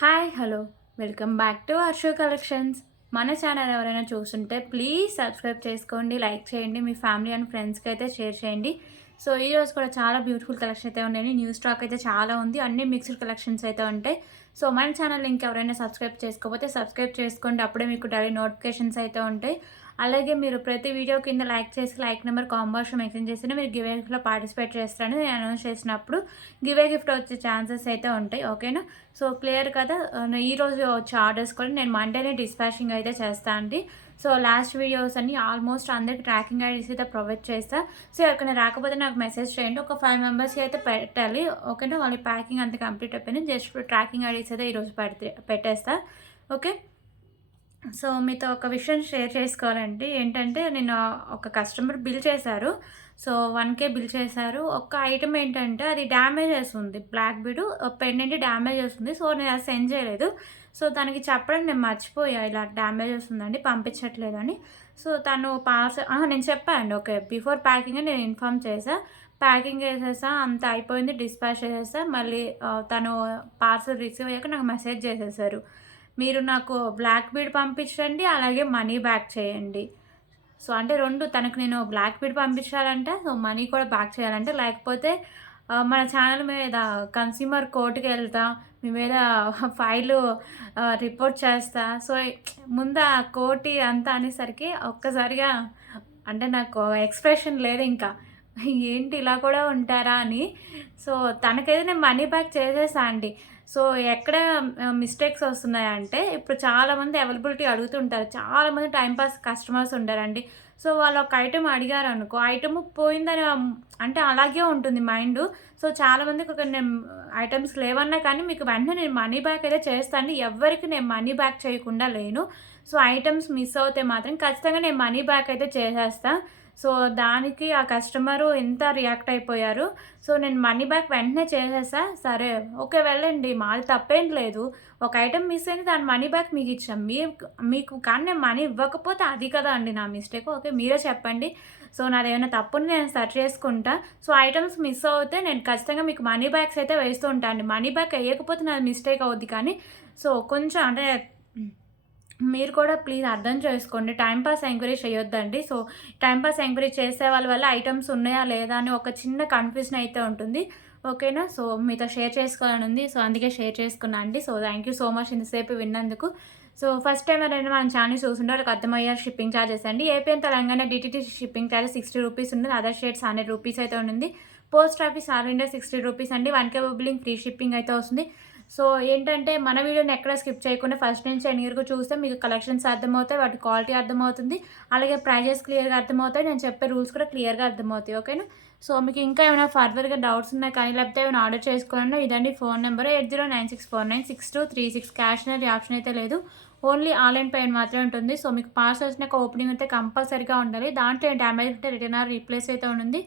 Hi hello welcome back to Harsho collections. మన channel ఎవరైనా చూస్తుంటే ప్లీజ్ సబ్స్క్రైబ్ చేసుకోండి, లైక్ చేయండి, మీ ఫ్యామిలీ అండ్ ఫ్రెండ్స్కి అయితే షేర్ చేయండి. సో ఈరోజు కూడా చాలా బ్యూటిఫుల్ కలెక్షన్ అయితే ఉన్నాయి. న్యూ స్టాక్ అయితే చాలా ఉంది, అన్ని మిక్స్డ్ కలెక్షన్స్ అయితే ఉంటాయి. సో మన ఛానల్ ఇంకెవరైనా సబ్స్క్రైబ్ చేసుకోకపోతే సబ్స్క్రైబ్ చేసుకోండి, అప్పుడే మీకు డైలీ నోటిఫికేషన్స్ అయితే ఉంటాయి. అలాగే మీరు ప్రతి వీడియో కింద లైక్ చేసి లైక్ నెంబర్ కాంబోషన్ మెన్షన్ చేస్తేనే మీరు గివే గిఫ్ట్లో పార్టిసిపేట్ చేస్తారని నేను అనౌన్స్ చేసినప్పుడు గివే గిఫ్ట్ వచ్చే ఛాన్సెస్ అయితే ఉంటాయి. ఓకేనా? సో క్లియర్ కదా. ఈరోజు వచ్చే ఆర్డర్స్ కూడా నేను మండేనే డిస్పాచింగ్ అయితే చేస్తాను అండి. సో లాస్ట్ వీడియోస్ అన్ని ఆల్మోస్ట్ అందరికి ట్రాకింగ్ ఐడీస్ అయితే ప్రొవైడ్ చేస్తా. సో ఎక్కడ రాకపోతే నాకు మెసేజ్ చేయండి, ఒక 5 మెంబర్స్కి అయితే పెట్టాలి. ఓకేనా? వాళ్ళ ప్యాకింగ్ అంతా కంప్లీట్ అయిపోయింది, జస్ట్ ట్రాకింగ్ ఐడీస్ అయితే ఈరోజు పెట్టేస్తా. ఓకే. సో మీతో ఒక విషయం షేర్ చేసుకోవాలండి. ఏంటంటే నేను ఒక కస్టమర్ బిల్ చేశారు. సో 1K బిల్ చేశారు. ఒక్క ఐటమ్ ఏంటంటే అది డ్యామేజెస్ ఉంది, బ్లాక్ బీడు పెండెంట్ డ్యామేజెస్ ఉంది. సో నేను అది సెండ్ చేయలేదు. సో తనకి చెప్పడం నేను మర్చిపోయా, ఇలా డ్యామేజెస్ ఉందండి పంపించట్లేదని. సో తను నేను చెప్పాను, ఓకే బిఫోర్ ప్యాకింగ్ నేను ఇన్ఫామ్ చేశా. ప్యాకింగ్ చేసేసా, అంత అయిపోయింది, డిస్పాచ్ చేసేసా. మళ్ళీ తను పార్సల్ రిసీవ్ అయ్యాక నాకు మెసేజ్ చేసేసారు, మీరు నాకు బ్లాక్ బీడ్ పంపించండి, అలాగే మనీ బ్యాక్ చేయండి. సో అంటే రెండు, తనకు నేను బ్లాక్ బీడ్ పంపించాలంటే, సో మనీ కూడా బ్యాక్ చేయాలంటే, లేకపోతే మన ఛానల్ మీద కన్స్యూమర్ కోర్టుకి వెళ్తా, మీ మీద ఫైలు రిపోర్ట్ చేస్తా. సో ముందు ఆ కోర్టు అంతా అనేసరికి ఒక్కసారిగా అంటే నాకు ఎక్స్ప్రెషన్ లేదు ఇంకా, ఏంటి ఇలా కూడా ఉంటారా అని. సో తనకైతే నేను మనీ బ్యాక్ చేసేసా అండి. సో ఎక్కడ మిస్టేక్స్ వస్తున్నాయంటే, ఇప్పుడు చాలామంది అవైలబిలిటీ అడుగుతుంటారు, చాలామంది టైంపాస్ కస్టమర్స్ ఉంటారండి. సో వాళ్ళు ఒక ఐటెం అడిగారు అనుకో, ఐటమ్ పోయిందని అంటే అలాగే ఉంటుంది మైండ్. సో చాలామందికి ఒక నేను ఐటమ్స్ లేవన్నా కానీ మీకు వెంటనే నేను మనీ బ్యాక్ అయితే చేస్తాను. ఎవరికి నేను మనీ బ్యాక్ చేయకుండా లేను. సో ఐటమ్స్ మిస్ అవుతే మాత్రం ఖచ్చితంగా నేను మనీ బ్యాక్ అయితే చేసేస్తాను. సో దానికి ఆ కస్టమరు ఎంత రియాక్ట్ అయిపోయారు. సో నేను మనీ బ్యాక్ వెంటనే చేసేసా. సరే ఓకే వెళ్ళండి, మాది తప్పేం లేదు. ఒక ఐటెం మిస్ అయింది, దాని మనీ బ్యాక్ మీకు ఇచ్చాం. మీకు కానీ నేను మనీ ఇవ్వకపోతే అది కదా అండి నా మిస్టేక్. ఓకే మీరే చెప్పండి. సో నాదేమైనా తప్పుని నేను సరి చేసుకుంటా. సో ఐటమ్స్ మిస్ అవుతే నేను ఖచ్చితంగా మీకు మనీ బ్యాక్స్ అయితే వేస్తూ ఉంటాను అండి. మనీ బ్యాక్ వేయకపోతే నాది మిస్టేక్ అవుద్ది. కానీ సో కొంచెం అంటే మీరు కూడా ప్లీజ్ అర్థం చేసుకోండి, టైంపాస్ ఎంక్వైరీ చేయొద్దండి. సో టైంపాస్ ఎంక్వైరీ చేసే వాళ్ళ వల్ల ఐటమ్స్ ఉన్నాయా లేదా అని ఒక చిన్న కన్ఫ్యూజన్ అయితే ఉంటుంది. ఓకేనా? సో మీతో షేర్ చేసుకోవాలని ఉంది, సో అందుకే షేర్ చేసుకున్నా అండి. So thank you so much ఇంతసేపు విన్నందుకు. సో ఫస్ట్ టైం ఎవరైనా మన ఛానల్ చూస్తుంటే వాళ్ళకి అర్థమయ్యారు షిప్పింగ్ ఛార్జెస్ అండి. ఏపీ అండ్ తెలంగాణ డిటిటీ షిప్పింగ్ ఛార్జెస్ 60 రూపీస్ ఉంటుంది, అదర్ స్టేట్స్ 100 రూపీస్ అయితే ఉంటుంది. Post office all India 60 rupees అండి. 1K బుబ్లింగ్ ఫ్రీ షిప్పింగ్ అయితే వస్తుంది. సో ఏంటంటే మన వీడియోని ఎక్కడ స్కిప్ చేయకుండా ఫస్ట్ నుంచి ఎండ్ వరకు చూస్తే మీకు కలెక్షన్స్ అర్థమవుతాయి, వాటి క్వాలిటీ అర్థమవుతుంది, అలాగే ప్రైజెస్ క్లియర్గా అర్థమవుతాయి, నేను చెప్పే రూల్స్ కూడా క్లియర్గా అర్థమవుతాయి. ఓకేనా? సో మీకు ఇంకా ఏమైనా ఫర్దర్గా డౌట్స్ ఉన్నాయి కానీ, లేకపోతే ఏమైనా ఆర్డర్ చేసుకోవాలన్నా ఇదండి ఫోన్ నెంబర్ 8096496236. క్యాష్ అనేది ఆప్షన్ అయితే లేదు, ఓన్లీ ఆన్లైన్ పేమెంట్ మాత్రమే ఉంటుంది. సో మీకు పార్సల్ వచ్చినాక ఓపెనింగ్ అయితే కంపల్సరీగా ఉండాలి, దాంట్లో డ్యామేజ్ ఉంటే రిటర్న్ ఆర్ రీప్లేస్ అయితే ఉంటుంది.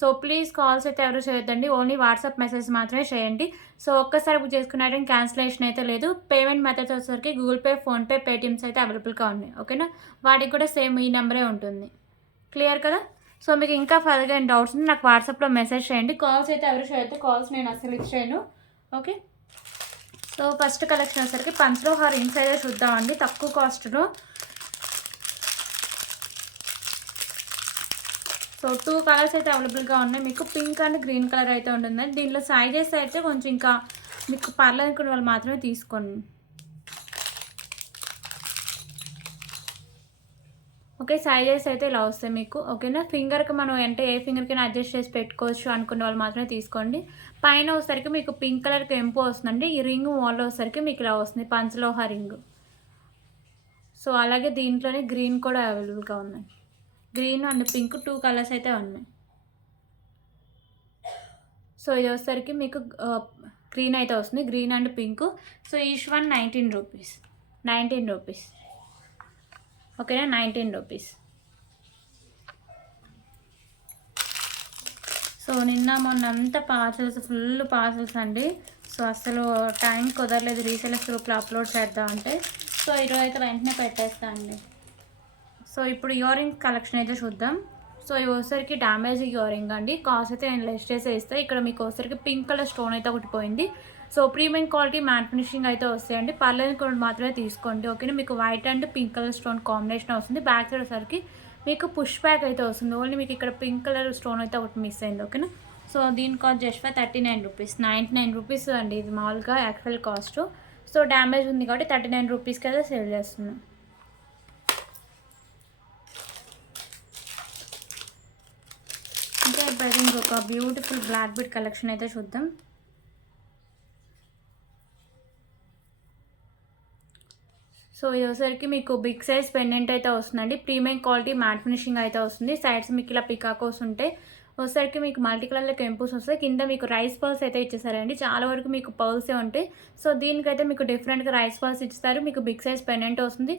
సో ప్లీజ్ కాల్స్ అయితే ఎవరు చేయొద్దండి, ఓన్లీ వాట్సాప్ మెసేజ్ మాత్రమే చేయండి. సో ఒక్కసారి బుక్ చేసుకున్నారని క్యాన్సిలేషన్ అయితే లేదు. పేమెంట్ మెథడ్స్ వచ్చేసరికి గూగుల్ పే, ఫోన్పే, పేటిఎమ్స్ అయితే అవైలబుల్గా ఉన్నాయి. ఓకేనా? వాటికి కూడా సేమ్ ఈ నెంబరే ఉంటుంది. క్లియర్ కదా? సో మీకు ఇంకా ఫర్దర్గా డౌట్స్ ఉంది నాకు వాట్సాప్లో మెసేజ్ చేయండి. కాల్స్ అయితే ఎవరు చేయొద్దు, కాల్స్ నేను అసలు ఇచ్చాను. ఓకే. సో ఫస్ట్ కలెక్షన్ వచ్చేసరికి పంచలోహార్ ఇన్సైడ్ చూద్దామండి, తక్కువ కాస్ట్లో. సో 2 కలర్స్ అయితే అవైలబుల్గా ఉన్నాయి మీకు, పింక్ అండ్ గ్రీన్ కలర్ అయితే ఉంటుంది. దీనిలో సైజెస్ అయితే కొంచెం ఇంకా మీకు పర్లేదనుకునే వాళ్ళు మాత్రమే తీసుకోండి. ఓకే సైజెస్ అయితే ఇలా వస్తాయి మీకు. ఓకేనా? ఫింగర్కి మనం అంటే ఏ ఫింగర్కైనా అడ్జస్ట్ చేసి పెట్టుకోవచ్చు అనుకునే వాళ్ళు మాత్రమే తీసుకోండి. పైన వచ్చేసరికి మీకు పింక్ కలర్ కెంపు వస్తుందండి. ఈ రింగ్ వాల్లో వచ్చేసరికి మీకు ఇలా వస్తుంది పంచలోహ రింగ్. సో అలాగే దీంట్లోనే గ్రీన్ కూడా అవైలబుల్గా ఉన్నాయి, గ్రీన్ అండ్ పింక్ 2 కలర్స్ అయితే ఉన్నాయి. సో ఇది వచ్చేసరికి మీకు గ్రీన్ అయితే వస్తుంది, green and pink. So each one 19 rupees. ఓకేనా? 19 రూపీస్. సో నిన్న మొన్నంతా పార్సల్స్, ఫుల్ పార్సల్స్ అండి. సో అసలు టైం కుదరలేదు రీసెలర్స్ గ్రూప్లో అప్లోడ్ చేద్దాం అంటే. సో ఈరోజు అయితే వెంటనే పెట్టేస్తా అండి. సో ఇప్పుడు ఇయర్ రింగ్ కలెక్షన్ అయితే చూద్దాం. సో ఇవి వచ్చేసరికి డ్యామేజ్ ఇయర్ రింగ్ అండి, కాస్ట్ అయితే నేను లెస్ చేసే ఇస్తాను. ఇక్కడ మీకు వచ్చేసరికి పింక్ కలర్ స్టోన్ అయితే ఒకటి పోయింది. So premium quality matte finishing అయితే వస్తాయండి. పర్లేదు కూడా మాత్రమే తీసుకోండి. ఓకేనా. మీకు white and pink colour stone combination వస్తుంది. బ్యాక్ సైడ్ వచ్చేసరికి మీకు పుష్ బ్యాక్ అయితే వస్తుంది. ఓన్లీ మీకు ఇక్కడ పింక్ కలర్ స్టోన్ అయితే ఒకటి మిస్ అయింది. ఓకేనా. సో దీని cost just for 39 rupees. 99 rupees అండి ఇది మామూలుగా యాక్చువల్ కాస్ట్. సో డ్యామేజ్ ఉంది కాబట్టి 39 రూపీస్కి అయితే సేల్ చేస్తున్నాం. ఇంకా ఇప్పుడు ఇంకొక బ్యూటిఫుల్ బ్లాక్ బీడ్ కలెక్షన్ అయితే చూద్దాం. సో ఇది వచ్చేసరికి మీకు బిగ్ సైజ్ పెండెంట్ అయితే వస్తుందండి. ప్రీమియం క్వాలిటీ మ్యాట్ ఫినిషింగ్ అయితే వస్తుంది. సైడ్స్ మీకు ఇలా పికాకోస్ ఉంటాయి. వచ్చేసరికి మీకు మల్టీ కలర్లో కెంపుస్ వస్తాయి. కింద మీకు రైస్ పర్ల్స్ అయితే ఇచ్చేసారండి. చాలా వరకు మీకు పర్ల్సే ఉంటాయి. సో దీనికైతే మీకు డిఫరెంట్గా రైస్ పర్ల్స్ ఇస్తారు. మీకు బిగ్ సైజ్ పెండెంట్ వస్తుంది.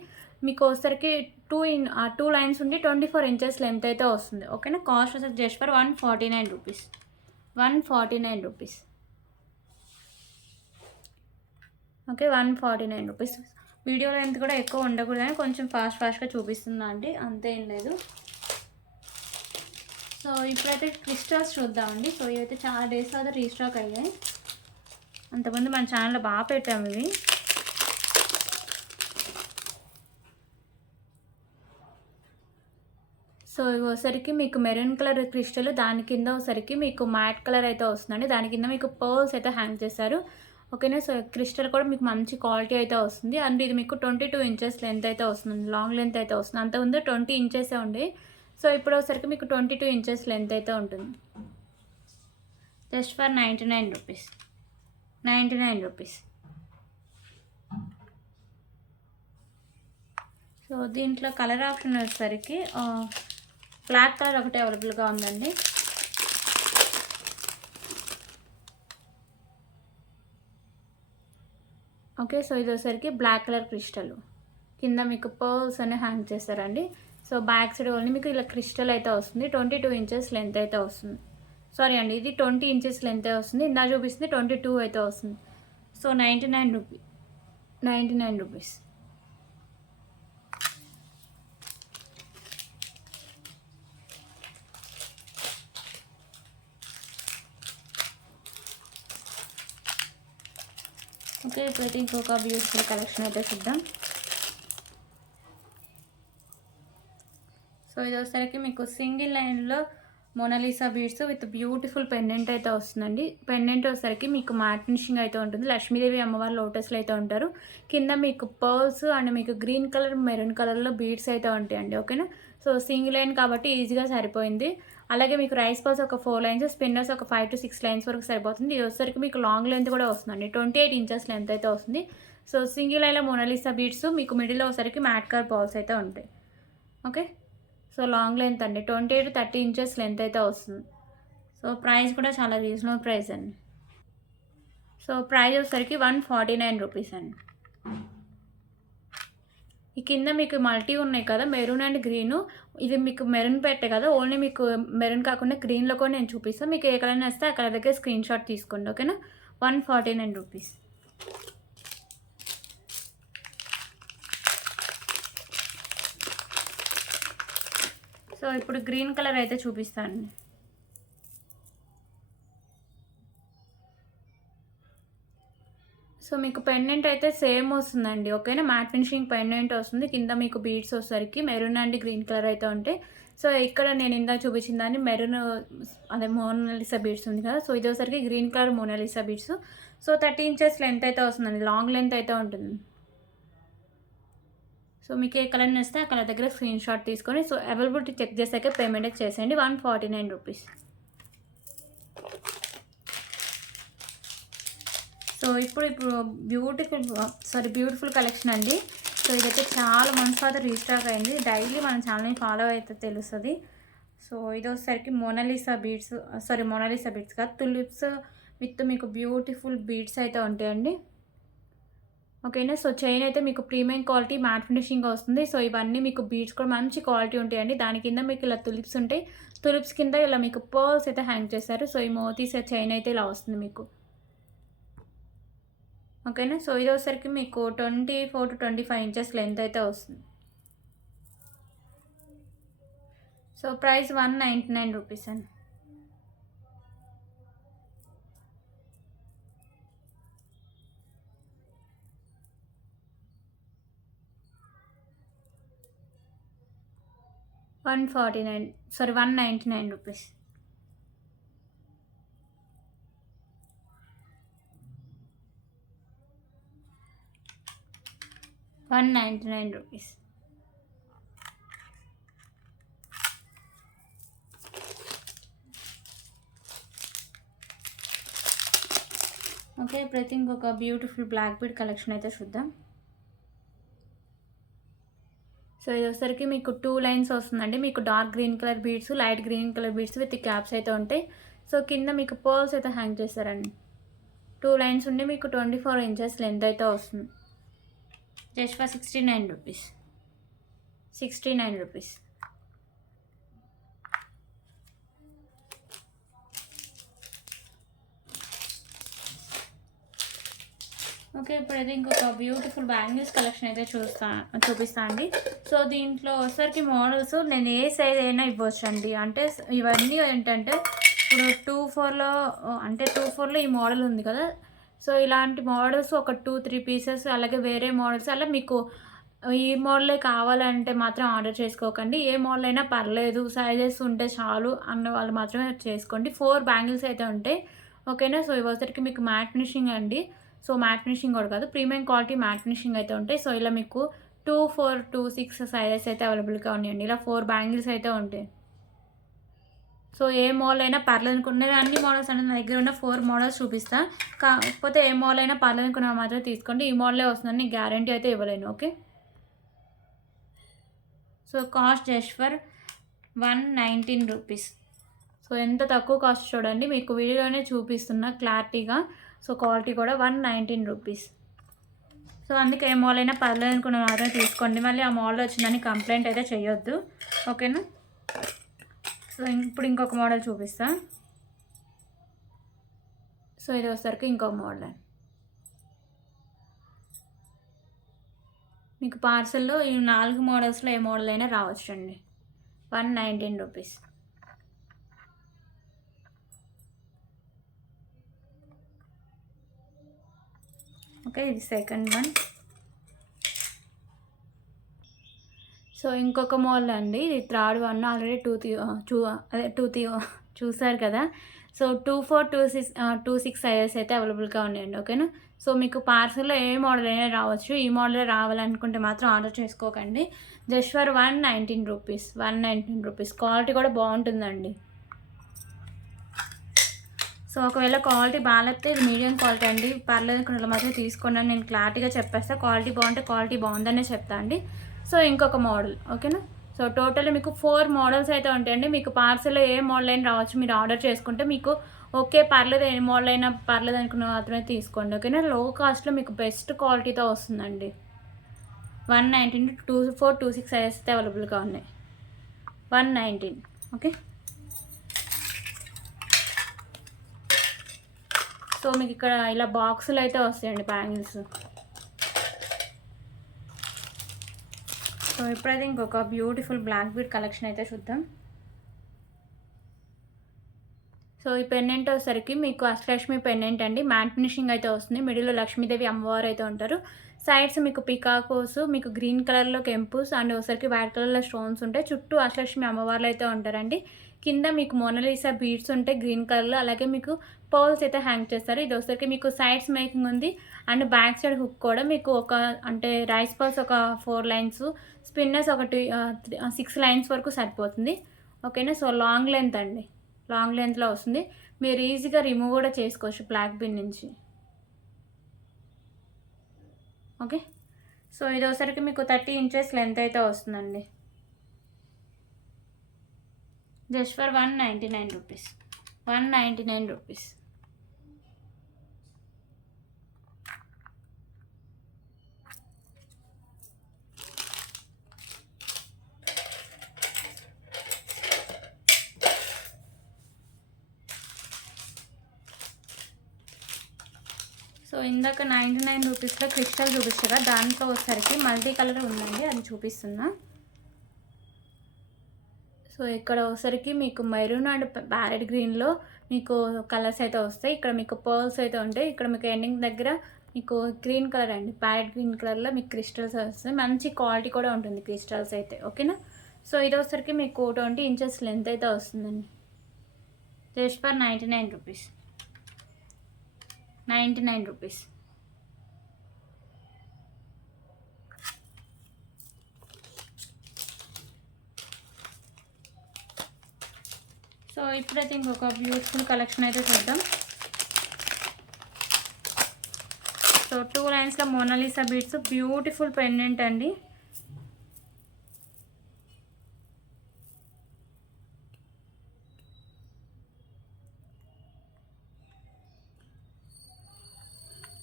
మీకు వచ్చేసరికి 2 లైన్స్ ఉండి 24 ఇంచెస్ లెంత్ అయితే వస్తుంది. ఓకేనా. కాస్ట్ వచ్చేసి just for 149 rupees. 149 rupees. Okay, 149 rupees. Video length కూడా ఎక్కువ ఉండకూడదని కొంచెం ఫాస్ట్గా చూపిస్తుందా అండి, అంతేం లేదు. సో ఇప్పుడైతే క్రిస్టల్స్ చూద్దామండి. సో ఇవైతే చాలా డేస్ తర్వాత రీస్టాక్ అయ్యాయి. అంతకుముందు మన ఛానల్లో బాగా పెట్టాము ఇవి. సో ఇవి వచ్చరికి మీకు మెరూన్ కలర్ క్రిస్టల్, దాని కింద వచ్చరికి మీకు మ్యాట్ కలర్ అయితే వస్తుందండి. దాని కింద మీకు పర్ల్స్ అయితే హ్యాంగ్ చేశారు. ఓకేనా. సో క్రిస్టల్ కూడా మీకు మంచి క్వాలిటీ అయితే వస్తుంది. అండ్ ఇది మీకు 22 ఇంచెస్ లెంత్ అయితే వస్తుంది. లాంగ్ లెంత్ అయితే వస్తుంది. అంతకుముందు 20 ఇంచెసే ఉండే. సో ఇప్పుడు వచ్చరికి మీకు 22 ఇంచెస్ లెంత్ అయితే ఉంటుంది. Just for 99 rupees. 99 rupees. So దీంట్లో కలర్ ఆప్షన్ వచ్చేసరికి బ్లాక్ కలర్ ఒకటి అవైలబుల్గా ఉందండి. ఓకే. సో ఇది వచ్చేసరికి బ్లాక్ కలర్ క్రిస్టల్, కింద మీకు పర్ల్స్ అనే హ్యాంగ్ చేస్తారండి. సో బ్యాక్ సైడ్ ఓన్లీ మీకు ఇలా క్రిస్టల్ అయితే వస్తుంది. 22 ఇంచెస్ లెంత్ అయితే వస్తుంది. సారీ అండి, ఇది 20 ఇంచెస్ లెంత్ వస్తుంది. ఇందా చూపిస్తుంది 22 అయితే వస్తుంది. So 99 rupees. 99 రూపీస్. ఓకే, ఇప్పుడైతే ఇంకొక బ్యూటిఫుల్ కలెక్షన్ అయితే చూద్దాం. సో ఇది వచ్చేసరికి మీకు సింగిల్ లైన్లో Monalisa beads with beautiful pendant అయితే వస్తుందండి. పెండెంట్ వచ్చేసరికి మీకు మ్యాట్ ఫినిషింగ్ అయితే ఉంటుంది. లక్ష్మీదేవి అమ్మవారు లోటస్లో అయితే ఉంటారు. కింద మీకు పర్ల్స్ అండ్ మీకు గ్రీన్ కలర్ మెరూన్ కలర్లో బీడ్స్ అయితే ఉంటాయండి. ఓకేనా. సో సింగిల్ లైన్ కాబట్టి ఈజీగా సరిపోయింది. అలాగే మీకు రైస్ పర్ల్స్ ఒక 4 లైన్స్, స్పిన్నర్స్ ఒక 5 to 6 లైన్స్ వరకు సరిపోతుంది. ఇది వచ్చేసరికి మీకు లాంగ్ లెంత్ కూడా వస్తుందండి. 28 ఇంచెస్ లెంత్ అయితే వస్తుంది. సో సింగిల్ లైన్లో మోనాలిసా బీడ్స్, మీకు మిడిల్లో వచ్చేసరికి మ్యాట్ కలర్ బాల్స్ అయితే ఉంటాయి. ఓకే. సో లాంగ్ లెంత్ అండి, 28 to 30 ఇంచెస్ లెంత్ అయితే వస్తుంది. సో ప్రైస్ కూడా చాలా రీజనబుల్ ప్రైస్ అండి. సో ప్రైస్ వచ్చేసరికి 149 రూపీస్ అండి. ఈ కింద మీకు మల్టీ ఉన్నాయి కదా, మెరూన్ అండ్ గ్రీను. ఇది మీకు మెరూన్ పెట్టే కదా, ఓన్లీ మీకు మెరూన్ కాకుండా గ్రీన్లో కూడా నేను చూపిస్తాను. మీకు ఏ కలర్ వస్తే ఆ కలర్ దగ్గర స్క్రీన్ షాట్ తీసుకోండి. ఓకేనా. 149 రూపీస్. సో ఇప్పుడు గ్రీన్ కలర్ అయితే చూపిస్తాను. సో మీకు పెండెంట్ అయితే సేమ్ వస్తుందండి. ఓకేనా. మ్యాట్ ఫినిషింగ్ పెండెంట్ వస్తుంది. కింద మీకు బీడ్స్ వచ్చేసరికి మెరూన్ అండ్ గ్రీన్ కలర్ అయితే ఉంటాయి. సో ఇక్కడ నేను ఇందాక చూపించిన దాన్ని మెరూన్ అదే మోనాలిసా బీడ్స్ ఉంది కదా, సో ఇది వచ్చేసరికి green colour Mona Lisa beads. So 30 inches length అయితే వస్తుందండి. లాంగ్ లెంత్ అయితే ఉంటుంది. సో మీకు ఏ కలర్ నచ్చితే ఆ కలర్ దగ్గర స్క్రీన్ షాట్ తీసుకొని సో అవైలబిలిటీ చెక్ చేసాక పేమెంట్ చేసేయండి. 149 రూపీస్. సో ఇప్పుడు బ్యూటిఫుల్ కలెక్షన్ అండి. సో ఇదైతే చాలా మంత్స్ తర్వాత రీస్టాక్ అయింది. డైలీ మన ఛానల్ని ఫాలో అయితే తెలుస్తుంది. సో ఇది వచ్చేసరికి మోనాలిసా బీడ్స్ కాదు, తులిప్స్ విత్ మీకు బ్యూటిఫుల్ బీడ్స్ అయితే ఉంటాయండి. ఓకేనా. సో చైన్ అయితే మీకు ప్రీమియం క్వాలిటీ మ్యాట్ ఫినిషింగ్ వస్తుంది. సో ఇవన్నీ మీకు బీడ్స్ కూడా మంచి క్వాలిటీ ఉంటాయండి. దాని కింద మీకు ఇలా తులిప్స్ ఉంటాయి. తులిప్స్ కింద ఇలా మీకు పర్ల్స్ అయితే హ్యాంగ్ చేశారు. సో ఈ మోతీస్ చైన్ అయితే ఇలా వస్తుంది మీకు. ఓకేనా. సో ఇది వచ్చేసరికి మీకు 24 to 25 ఇంచెస్ లెంత్ అయితే వస్తుంది. సో ప్రైస్ 199 రూపీస్ అండి. 149 సారీ 199 రూపీస్. ₹199. ఓకే, ఇప్పుడైతే ఇంకొక బ్యూటిఫుల్ బ్లాక్ బీడ్ కలెక్షన్ అయితే చూద్దాం. సో ఇది వచ్చేసరికి మీకు 2 లైన్స్ వస్తుందండి. మీకు dark green colour beads, light green colour beads with caps అయితే ఉంటాయి. సో కింద మీకు పర్ల్స్ అయితే హ్యాంగ్ చేస్తారండి. 2 లైన్స్ ఉండి మీకు 24 ఇంచెస్ లెంత్ అయితే వస్తుంది. Just for ₹69. 69 రూపీస్. ఓకే, ఇప్పుడైతే ఇంకొక బ్యూటిఫుల్ బ్యాంగిల్స్ కలెక్షన్ అయితే చూపిస్తా అండి. సో దీంట్లో వచ్చేసరికి మోడల్స్ నేను ఏ సైజ్ అయినా ఇవ్వచ్చు అండి. అంటే ఇవన్నీ ఏంటంటే ఇప్పుడు 2/4లో అంటే 2/4లో ఈ మోడల్ ఉంది కదా. సో ఇలాంటి మోడల్స్ ఒక 2-3 పీసెస్, అలాగే వేరే మోడల్స్ అలా మీకు ఈ మోడలే కావాలంటే మాత్రం ఆర్డర్ చేసుకోకండి. ఏ మోడల్ అయినా పర్లేదు, సైజెస్ ఉంటే చాలు అన్న వాళ్ళు మాత్రమే చేసుకోండి. 4 బ్యాంగిల్స్ అయితే ఉంటాయి. ఓకేనా. సో ఇవి వచ్చేసరికి మీకు మ్యాట్ ఫినిషింగ్ అండి. సో మ్యాట్ ఫినిషింగ్ కూడా కాదు, ప్రీమియం క్వాలిటీ మ్యాట్ ఫినిషింగ్ అయితే ఉంటాయి. సో ఇలా మీకు 2, 4, 2, 6 సైజెస్ అయితే అవైలబుల్గా ఉన్నాయండి. ఇలా 4 బ్యాంగిల్స్ అయితే ఉంటాయి. సో ఏ మోడల్ అయినా పర్లేదు అనుకున్న అన్ని మోడల్స్ అనేది నా దగ్గర ఉన్న 4 మోడల్స్ చూపిస్తాను. కాకపోతే ఏ మోడల్ అయినా పర్లేదు అనుకున్న మాత్రం తీసుకోండి. ఈ మోడలే వస్తుందని గ్యారంటీ అయితే ఇవ్వలేను. Okay. So cost just for ₹119. So ఎంత తక్కువ కాస్ట్ చూడండి, మీకు వీడియోలోనే చూపిస్తున్నా క్లారిటీగా. సో క్వాలిటీ కూడా ₹119. సో అందుకే ఏ మోడల్ అయినా పర్లేదు అనుకున్న మాత్రం తీసుకోండి. మళ్ళీ ఆ మోడల్ వచ్చిందని కంప్లైంట్ అయితే చేయొద్దు. ఓకేనా. సో ఇప్పుడు ఇంకొక మోడల్ చూపిస్తా. సో ఇది వచ్చేసరికి ఇంకొక మోడల్. మీకు పార్సల్లో ఈ 4 మోడల్స్లో ఏ మోడల్ అయినా రావచ్చు అండి. ₹119. ఓకే, ఇది సెకండ్ వన్. సో ఇంకొక మోడల్ అండి, ఇది థర్డ్ వన్. ఆల్రెడీ టూ చూసారు కదా. సో 2/4, 2/6 సైజెస్ అయితే అవైలబుల్గా ఉన్నాయండి. ఓకేనా. సో మీకు పార్సల్లో ఏ మోడల్ అయినా రావచ్చు. ఈ మోడల్ రావాలనుకుంటే మాత్రం ఆర్డర్ చేసుకోకండి. Just for ₹119. ₹119. క్వాలిటీ కూడా బాగుంటుందండి. సో ఒకవేళ క్వాలిటీ బాగాలేకపోతే ఇది మీడియం క్వాలిటీ అండి, పర్లేదు అనుకున్న మాత్రం తీసుకోండి అని నేను క్లారిటీగా చెప్పేస్తాను. క్వాలిటీ బాగుంటే క్వాలిటీ బాగుందనే చెప్తా అండి. సో ఇంకొక మోడల్. ఓకేనా. సో టోటల్ మీకు 4 మోడల్స్ అయితే ఉంటాయండి. మీకు పార్సల్లో ఏ మోడల్ అయినా రావచ్చు. మీరు ఆర్డర్ చేసుకుంటే మీకు ఓకే పర్లేదు, ఏ మోడల్ అయినా పర్లేదు అనుకున్న మాత్రమే తీసుకోండి. ఓకేనా. లో కాస్ట్లో మీకు బెస్ట్ క్వాలిటీతో వస్తుందండి. 119, 2/4, 2/6 సైజెస్ అయితే అవైలబుల్గా ఉన్నాయి. 119. ఓకే. సో మీకు ఇక్కడ ఇలా బాక్సులు అయితే వస్తాయండి బ్యాంగిల్స్. సో ఇప్పుడైతే ఇంకొక బ్యూటిఫుల్ బ్లాక్ బీడ్ కలెక్షన్ అయితే చూద్దాం. సో ఈ పెన్నెంట్ వచ్చేసరికి మీకు అష్టలక్ష్మి పెన్నెంట్ అండి. మ్యాట్ ఫినిషింగ్ అయితే వస్తుంది. మిడిల్లో లక్ష్మీదేవి అమ్మవారు అయితే ఉంటారు. సైడ్స్ మీకు పికాకోస్, మీకు గ్రీన్ కలర్లో కెంపుస్ అండ్ ఒకసారికి వైట్ కలర్లో స్టోన్స్ ఉంటాయి. చుట్టూ అష్టలక్ష్మి అమ్మవార్లు అయితే ఉంటారండి. కింద మీకు మోనాలిసా బీడ్స్ ఉంటాయి గ్రీన్ కలర్లో. అలాగే మీకు పర్ల్స్ అయితే హ్యాంగ్ చేస్తారు. ఇది ఒకసారికి మీకు సైడ్స్ మేకింగ్ ఉంది అండ్ బ్యాక్ సైడ్ హుక్ కూడా మీకు ఒక అంటే రైస్ పర్ల్స్ ఒక 4 లైన్స్, స్పిన్నర్స్ ఒకటి 6 లైన్స్ వరకు సరిపోతుంది. ఓకేనా. సో లాంగ్ లెంత్ అండి, లాంగ్ లెంత్లో వస్తుంది. మీరు ఈజీగా రిమూవ్ కూడా చేసుకోవచ్చు బ్లాక్ బిన్ నుంచి. ఓకే. సో ఇది ఒకసారికి మీకు 30 ఇంచెస్ లెంత్ అయితే వస్తుందండి. Just for ₹199. ₹199. సో ఇందాక ₹99లో క్రిస్టల్ చూపిస్తారా, దాంట్లో వచ్చేసరికి మల్టీ కలర్ ఉందండి, అది చూపిస్తున్నా. సో ఇక్కడ ఒకసారికి మీకు మెరూన్ అండ్ ప్యారెట్ గ్రీన్లో మీకు కలర్స్ అయితే వస్తాయి. ఇక్కడ మీకు పర్ల్స్ అయితే ఉంటాయి. ఇక్కడ మీకు ఎండింగ్ దగ్గర మీకు గ్రీన్ కలర్ అండి, ప్యారెట్ గ్రీన్ కలర్లో మీకు క్రిస్టల్స్ వస్తాయి. మంచి క్వాలిటీ కూడా ఉంటుంది క్రిస్టల్స్ అయితే. ఓకేనా. సో ఇది వచ్చేసరికి మీకు 20 ఇంచెస్ లెంత్ అయితే వస్తుందండి. Just for 99 rupees. 99 rupees. So ఇప్పుడైతే ఇంకొక బ్యూటిఫుల్ కలెక్షన్ అయితే చూద్దాం. సో 2 లైన్స్లో మోనాలిసా బీడ్స్, బ్యూటిఫుల్ పెండెంట్ అండి.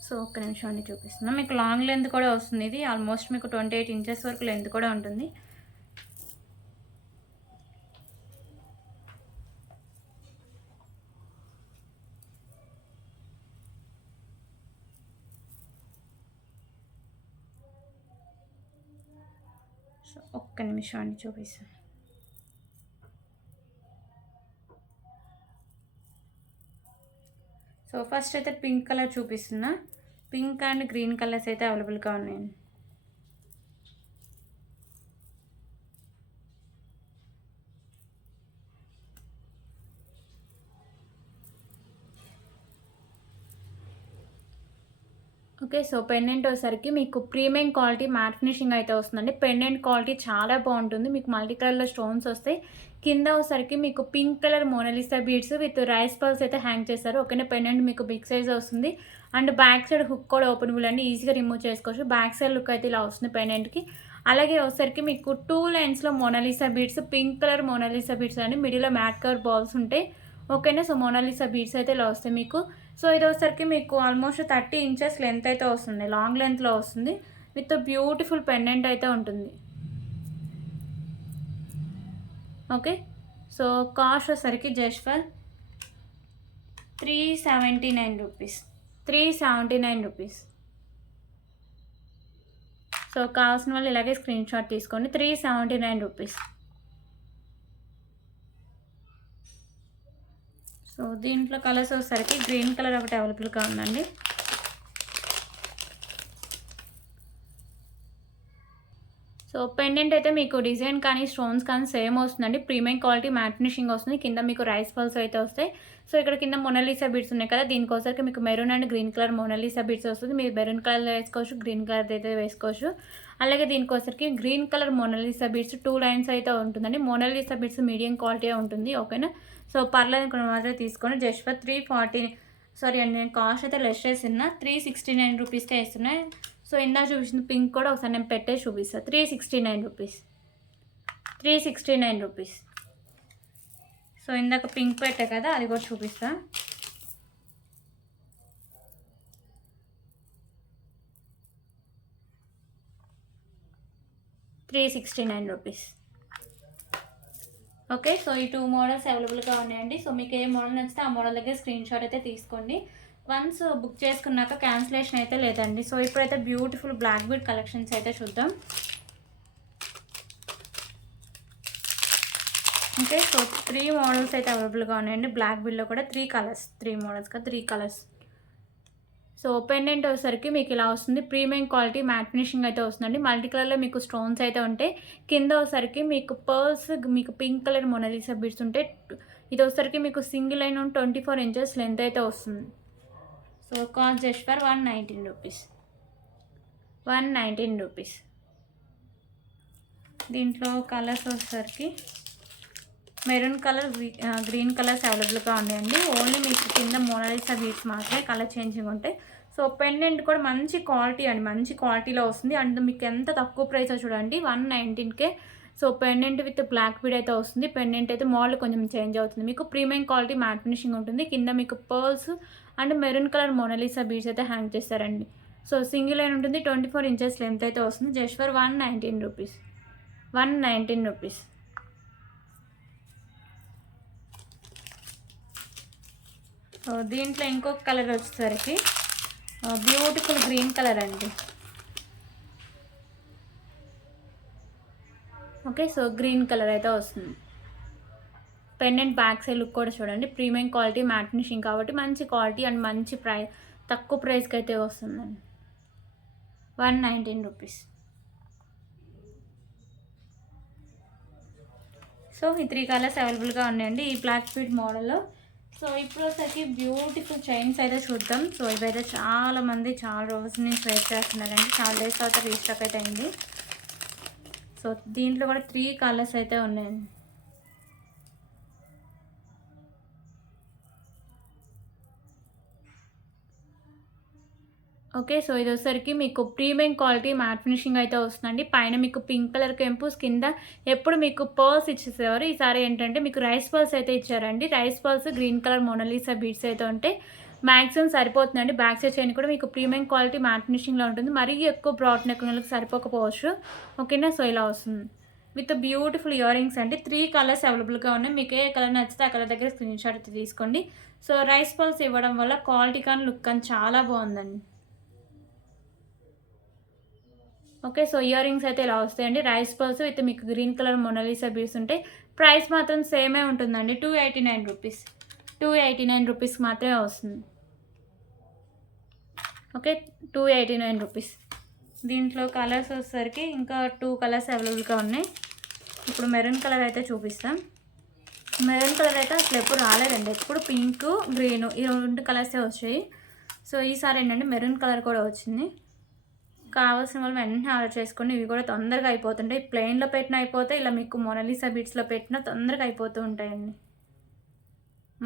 సో ఒక్క నిమిషం అండి చూపిస్తున్నాం. మీకు లాంగ్ లెంత్ కూడా వస్తుంది. ఇది ఆల్మోస్ట్ మీకు 28 ఇంచెస్ వరకు లెంత్ కూడా ఉంటుంది. సో ఒక్క నిమిషం అండి చూపిస్తాను. సో ఫస్ట్ అయితే పింక్ కలర్ చూపిస్తున్నా. పింక్ అండ్ గ్రీన్ కలర్స్ అయితే అవైలబుల్గా ఉన్నాయండి. ఓకే. సో పెండెంట్ వచ్చేసరికి మీకు ప్రీమియం క్వాలిటీ మ్యాట్ ఫినిషింగ్ అయితే వస్తుందండి. పెండెంట్ క్వాలిటీ చాలా బాగుంటుంది. మీకు మల్టీ కలర్లో స్టోన్స్ వస్తాయి. కింద వచ్చేసరికి మీకు pink colour Mona Lisa beads with rice pearls అయితే హ్యాంగ్ చేస్తారు. ఓకేనా. పెండెంట్ మీకు బిగ్ సైజ్ వస్తుంది. అండ్ బ్యాక్ సైడ్ హుక్ కూడా ఓపెనబుల్ అండి. ఈజీగా రిమూవ్ చేసుకోవచ్చు. బ్యాక్ సైడ్ లుక్ అయితే ఇలా వస్తుంది పెండెంట్కి. అలాగే వచ్చేసరికి మీకు 2 లైన్స్లో Mona Lisa beads, pink colour Mona Lisa beads అండి. మిడిల్లో మ్యాట్ కలర్ బాల్స్ ఉంటాయి. ఓకేనా. సో మోనాలిసా బీడ్స్ అయితే ఇలా వస్తాయి మీకు. సో ఇది వచ్చేసరికి మీకు ఆల్మోస్ట్ 30 ఇంచెస్ లెంత్ అయితే వస్తుంది. లాంగ్ లెంత్లో వస్తుంది. విత్ బ్యూటిఫుల్ పెండెంట్ అయితే ఉంటుంది. ఓకే. సో కాస్ట్ వచ్చేసరికి just for 379 rupees. 379 rupees. So కావాల్సిన వాళ్ళు ఇలాగే స్క్రీన్ షాట్ తీసుకోండి. 379 రూపీస్. సో దీంట్లో కలర్స్ వచ్చేసరికి గ్రీన్ కలర్ ఒకటి అవైలబుల్గా ఉందండి. సో పెండెంట్ అయితే మీకు డిజైన్ కానీ స్టోన్స్ కానీ సేమ్ వస్తుందండి. ప్రీమియం క్వాలిటీ మ్యాట్ ఫినిషింగ్ వస్తుంది. కింద మీకు రైస్ పల్స్ అయితే వస్తాయి. సో ఇక్కడ కింద మోనాలిసా బీడ్స్ ఉన్నాయి కదా, దీనికోసరికి మీకు maroon and green colour Mona Lisa beads వస్తుంది. మీరు మెరూన్ కలర్ వేసుకోవచ్చు, గ్రీన్ కలర్ అయితే వేసుకోవచ్చు. అలాగే దీనికోసరికి green colour Mona Lisa beads 2 lines అయితే ఉంటుందండి. మోనాలిసా బీడ్స్ మీడియం క్వాలిటీ ఉంటుంది. ఓకేనా. సో పర్లేదు అనుకున్న మాత్రమే తీసుకోండి. జస్ట్ ఫర్ 340 సారీ అండి, నేను కాస్ట్ అయితే లెస్ చేస్తున్నా. 369 రూపీస్కే వేస్తున్నాయి. సో ఇందా చూపించిన పింక్ కూడా ఒకసారి నేను పెట్టే చూపిస్తాను. 369 రూపీస్. 369 రూపీస్. సో ఇందాక పింక్ పెట్టే కదా, అది కూడా చూపిస్తా. ₹369. ఓకే. సో ఈ 2 మోడల్స్ అవైలబుల్గా ఉన్నాయండి. సో మీకు ఏ మోడల్ నచ్చితే ఆ మోడల్ దగ్గర స్క్రీన్ షాట్ అయితే తీసుకోండి. వన్స్ బుక్ చేసుకున్నాక క్యాన్సిలేషన్ అయితే లేదండి. సో ఇప్పుడైతే బ్యూటిఫుల్ బ్లాక్ బీడ్ కలెక్షన్స్ అయితే చూద్దాం. ఓకే. సో 3 మోడల్స్ అయితే అవైలబుల్గా ఉన్నాయండి. బ్లాక్ బీడ్లో కూడా 3 కలర్స్, 3 మోడల్స్ కదా, 3 కలర్స్. సో పెండెంట్ వచ్చేసరికి మీకు ఇలా వస్తుంది. ప్రీమియం క్వాలిటీ మ్యాట్ ఫినిషింగ్ అయితే వస్తుందండి. మల్టీ కలర్లో మీకు స్టోన్స్ అయితే ఉంటాయి. కింద వచ్చేసరికి మీకు పర్ల్స్, మీకు పింక్ కలర్ మోనాలిసా బీడ్స్ ఉంటాయి. ఇది వచ్చేసరికి మీకు సింగిల్ లైన్ 24 ఇంచెస్ లెంత్ అయితే వస్తుంది. So cost just for 119 rupees. 119 rupees. దీంట్లో కలర్స్ వచ్చేసరికి మెరూన్ కలర్, గ్రీన్ కలర్స్ అవైలబుల్గా ఉన్నాయండి. ఓన్లీ మీకు కింద మోనాలిసా బీడ్స్ మాత్రమే కలర్ చేంజింగ్ ఉంటాయి. సో పెండెంట్ కూడా మంచి క్వాలిటీ అండి, మంచి క్వాలిటీలో వస్తుంది. అండ్ మీకు ఎంత తక్కువ ప్రైస్ చూడండి, 119కే. So pendant with black bead అయితే వస్తుంది. పెండెంట్ అయితే మోడల్ కొంచెం చేంజ్ అవుతుంది. మీకు ప్రీమియం క్వాలిటీ మ్యాట్ ఫినిషింగ్ ఉంటుంది. కింద మీకు pearls and maroon colour Mona Lisa beads అయితే హ్యాంగ్ చేస్తారండి. సో సింగిల్ లైన్ ఉంటుంది. 24 ఇంచెస్ లెంత్ అయితే వస్తుంది. Just for 119 rupees. 119 rupees. So దీంట్లో ఇంకొక కలర్ వచ్చేసరికి బ్యూటిఫుల్ గ్రీన్ కలర్ అండి. ఓకే. సో గ్రీన్ కలర్ అయితే వస్తుంది. పెండెంట్ బ్యాక్ సైడ్ లుక్ కూడా చూడండి. ప్రీమియం క్వాలిటీ మ్యాట్ ఫినిషింగ్ కాబట్టి మంచి క్వాలిటీ అండ్ మంచి తక్కువ ప్రైస్కి అయితే వస్తుందండి. 119 రూపీస్. సో ఈ 3 కలర్స్ అవైలబుల్గా ఉన్నాయండి ఈ బ్లాక్ బీడ్ మోడల్లో. సో ఇప్పుడు వచ్చేసరికి బ్యూటిఫుల్ చైన్స్ అయితే చూద్దాం. సో ఇవైతే చాలామంది చాలా రోజుల నుంచి వెయిట్ చేస్తున్నారండి. చాలా డేస్ తర్వాత రీస్టాక్ అయితే అయింది. సో దీంట్లో కూడా 3 కలర్స్ అయితే ఉన్నాయండి. ఓకే. సో ఇది వచ్చేసరికి మీకు ప్రీమియం క్వాలిటీ మ్యాట్ ఫినిషింగ్ అయితే వస్తుందండి. పైన మీకు పింక్ కలర్ కెంపుస్, కింద ఎప్పుడు మీకు పర్ల్స్ ఇచ్చేసేవారు. ఈసారి ఏంటంటే మీకు రైస్ పర్ల్స్ అయితే ఇచ్చారండి. Rice pearls green colour Mona Lisa beads అయితే ఉంటాయి. మ్యాక్సిమం సరిపోతుందండి. బ్యాక్ సైడ్ చైన్ కూడా మీకు ప్రీమియం క్వాలిటీ మ్యాట్ ఫినిషింగ్లో ఉంటుంది. మరీ ఎక్కువ బ్రాడ్ నెక్ ఉన్నోళ్ళకి సరిపోకపోవచ్చు. ఓకేనా. సో ఇలా వస్తుంది విత్ బ్యూటిఫుల్ ఇయర్ రింగ్స్ అండి. 3 కలర్స్ అవైలబుల్గా ఉన్నాయి. మీకు ఏ కలర్ నచ్చితే ఆ కలర్ దగ్గర స్క్రీన్ షాట్ అయితే తీసుకోండి. సో రైస్ పర్ల్స్ ఇవ్వడం వల్ల క్వాలిటీ కానీ లుక్ కానీ చాలా బాగుందండి. ఓకే. సో ఇయర్ రింగ్స్ అయితే ఇలా వస్తాయండి. రైస్ పర్ల్స్ విత్ మీకు గ్రీన్ కలర్ మొనాలిసా బీడ్స్ ఉంటాయి. ప్రైస్ మాత్రం సేమే ఉంటుందండి. 289 రూపీస్. 289 రూపీస్కి మాత్రమే వస్తుంది. ఓకే. 289 రూపీస్. దీంట్లో కలర్స్ వచ్చేసరికి ఇంకా 2 కలర్స్ అవైలబుల్గా ఉన్నాయి. ఇప్పుడు మెరూన్ కలర్ అయితే చూపిస్తాం. మెరూన్ కలర్ అయితే అసలు ఎప్పుడు రాలేదండి. ఎప్పుడు పింక్, గ్రీన్ ఈ 2 కలర్సే వచ్చాయి. సో ఈసారి ఏంటంటే మెరూన్ కలర్ కూడా వచ్చింది. కావాల్సిన వాళ్ళు వెంటనే ఆర్డర్ చేసుకోండి. ఇవి కూడా తొందరగా అయిపోతుంటాయి. ప్లెయిన్లో పెట్టిన అయిపోతాయి, ఇలా మీకు మొనాలిసా బీడ్స్లో పెట్టినా తొందరగా అయిపోతూ ఉంటాయండి.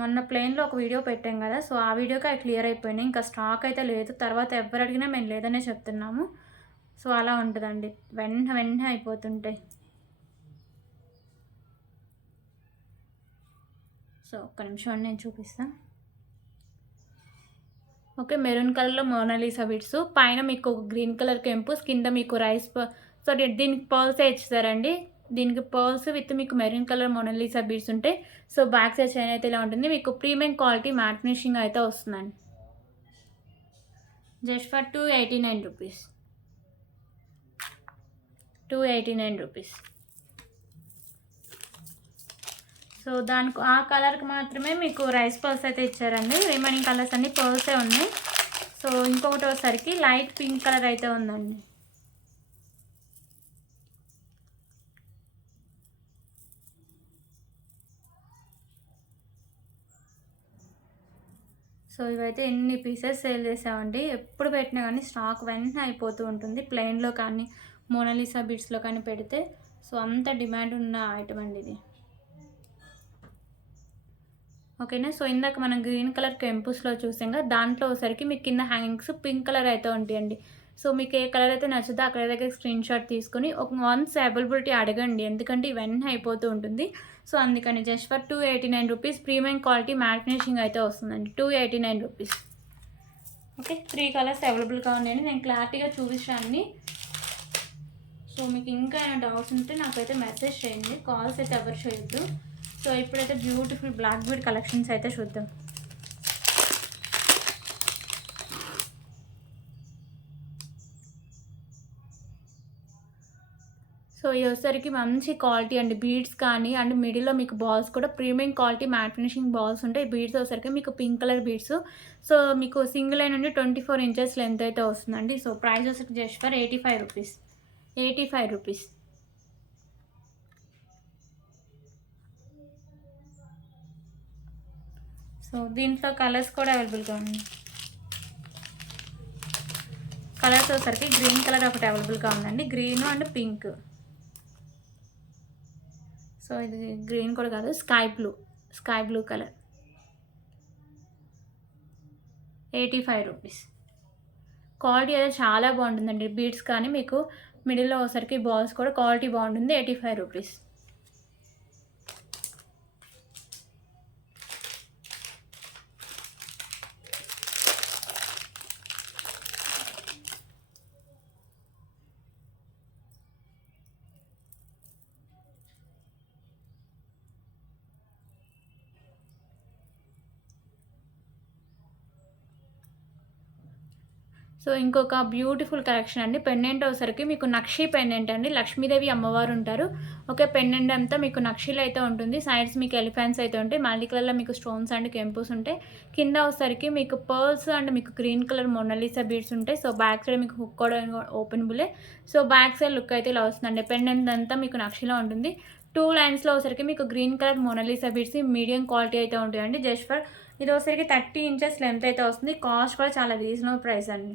మొన్న ప్లెయిన్లో ఒక వీడియో పెట్టాం కదా, సో ఆ వీడియోకి అవి క్లియర్ అయిపోయినాయి. ఇంకా స్టాక్ అయితే లేదు. తర్వాత ఎవరు అడిగినా మేము లేదనే చెప్తున్నాము. సో అలా ఉంటుందండి, వెంటనే అయిపోతుంటాయి. సో ఒక్క నిమిషం నేను చూపిస్తాను. ఓకే. మెరూన్ కలర్లో మోనాలిసా బీడ్స్, పైన మీకు గ్రీన్ కలర్ కెంపుస్, కింద మీకు రైస్ సో దీనికి పర్ల్సే ఇచ్చారండి. దీనికి పర్ల్స్ విత్ మీకు మెరూన్ కలర్ మోనాలిసా బీడ్స్ ఉంటాయి. సో బ్యాక్ సైడ్ చైన్ అయితే ఇలా ఉంటుంది. మీకు ప్రీమియం క్వాలిటీ మ్యాట్ ఫినిషింగ్ అయితే వస్తుందండి. Just for 289 rupees. 289 rupees. So దానికి ఆ కలర్కి మాత్రమే మీకు రైస్ పర్ల్స్ అయితే ఇచ్చారండి. రిమైనింగ్ కలర్స్ అన్నీ పర్ల్సే ఉన్నాయి. సో ఇంకొకటి వచ్చేసరికి లైట్ పింక్ కలర్ అయితే ఉందండి. సో ఇవైతే ఎన్ని పీసెస్ సేల్ చేసామండి. ఎప్పుడు పెట్టినా కానీ స్టాక్ వెంటనే అయిపోతూ ఉంటుంది. ప్లెయిన్లో కానీ మోనాలిసా బీడ్స్లో కానీ పెడితే సో అంత డిమాండ్ ఉన్న ఐటమ్ అండి ఇది. ఓకేనా. సో ఇందాక మనం గ్రీన్ కలర్ కెంపుస్లో చూసాం కదా, దాంట్లో ఒకసారికి మీకు కింద హ్యాంగింగ్స్ పింక్ కలర్ అయితే ఉంటాయండి. సో మీకు ఏ కలర్ అయితే నచ్చుతో అక్కడ దగ్గర స్క్రీన్ షాట్ తీసుకొని వన్స్ అవైలబిలిటీ అడగండి, ఎందుకంటే ఇవన్నీ అయిపోతూ ఉంటుంది. సో అందుకని just for 289 rupees premium quality matte finishing అయితే వస్తుందండి. 289 రూపీస్. ఓకే. 3 కలర్స్ అవైలబుల్గా ఉన్నాయండి. నేను క్లారిటీగా చూపించాను. సో మీకు ఇంకా ఏమైనా డౌట్స్ ఉంటే నాకైతే మెసేజ్ చేయండి. కాల్స్ అయితే ఎవరు చేయొద్దు. సో ఇప్పుడైతే బ్యూటిఫుల్ బ్లాక్ బీడ్ కలెక్షన్స్ అయితే చూద్దాం. సో ఇది వచ్చేసరికి మంచి క్వాలిటీ అండి. బీడ్స్ కానీ అండ్ మిడిల్లో మీకు బాల్స్ కూడా premium quality matte finishing balls ఉంటాయి. బీడ్స్ వచ్చేసరికి మీకు పింక్ కలర్ బీడ్స్. సో మీకు సింగిల్ లైన్ నుండి 24 ఇంచెస్ లెంత్ అయితే వస్తుందండి. సో ప్రైస్ వచ్చేసరికి just for 85 rupees. 85 rupees. So దీంట్లో కలర్స్ కూడా అవైలబుల్గా ఉన్నాయి. కలర్స్ వచ్చేసరికి గ్రీన్ కలర్ ఒకటి అవైలబుల్గా ఉందండి. Green and pink. సో ఇది గ్రీన్ కూడా కాదు, sky blue colour. 85 rupees. Quality అయితే చాలా బాగుంటుందండి. బీడ్స్ కానీ మీకు మిడిల్లో ఒకసారికి బాల్స్ కూడా క్వాలిటీ బాగుంటుంది. 85 రూపీస్. సో ఇంకొక బ్యూటిఫుల్ కలెక్షన్ అండి. పెండెంట్ వచ్చేసరికి మీకు నక్షి పెండెంట్ అండి. లక్ష్మీదేవి అమ్మవారు ఉంటారు. ఓకే. పెండెంట్ అంతా మీకు నక్షీలు అయితే ఉంటుంది. సైడ్స్ మీకు ఎలిఫెంట్స్ అయితే ఉంటాయి. మల్టీ కలర్లో మీకు స్టోన్స్ అండ్ కెంపుస్ ఉంటాయి. కింద వచ్చేసరికి మీకు పర్ల్స్ అండ్ మీకు గ్రీన్ కలర్ మొనాలిసా బీడ్స్ ఉంటాయి. సో బ్యాక్ సైడ్ మీకు హుక్ కూడా ఓపెనబులే. సో బ్యాక్ సైడ్ లుక్ అయితే ఇలా వస్తుందండి. పెండెంట్ అంతా మీకు నక్షిలో ఉంటుంది. 2 లైన్స్లో వచ్చరికి మీకు green colour Mona Lisa beads medium quality అయితే ఉంటాయండి. జస్ట్ ఫర్ ఇది వచ్చరికి 30 ఇంచెస్ లెంత్ అయితే వస్తుంది. కాస్ట్ కూడా చాలా రీజనబుల్ ప్రైస్ అండి.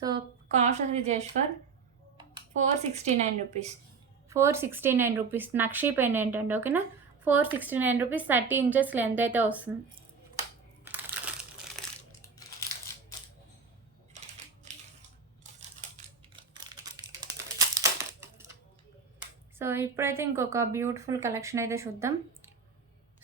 సో కాస్ట్ వచ్చి just for 469 rupees. 469 rupees nakshi pendant అండి. ఓకేనా, 469 రూపీస్ 30 ఇంచెస్ లెంత్ అయితే వస్తుంది. సో ఇప్పుడైతే ఇంకొక బ్యూటిఫుల్ కలెక్షన్ అయితే చూద్దాం.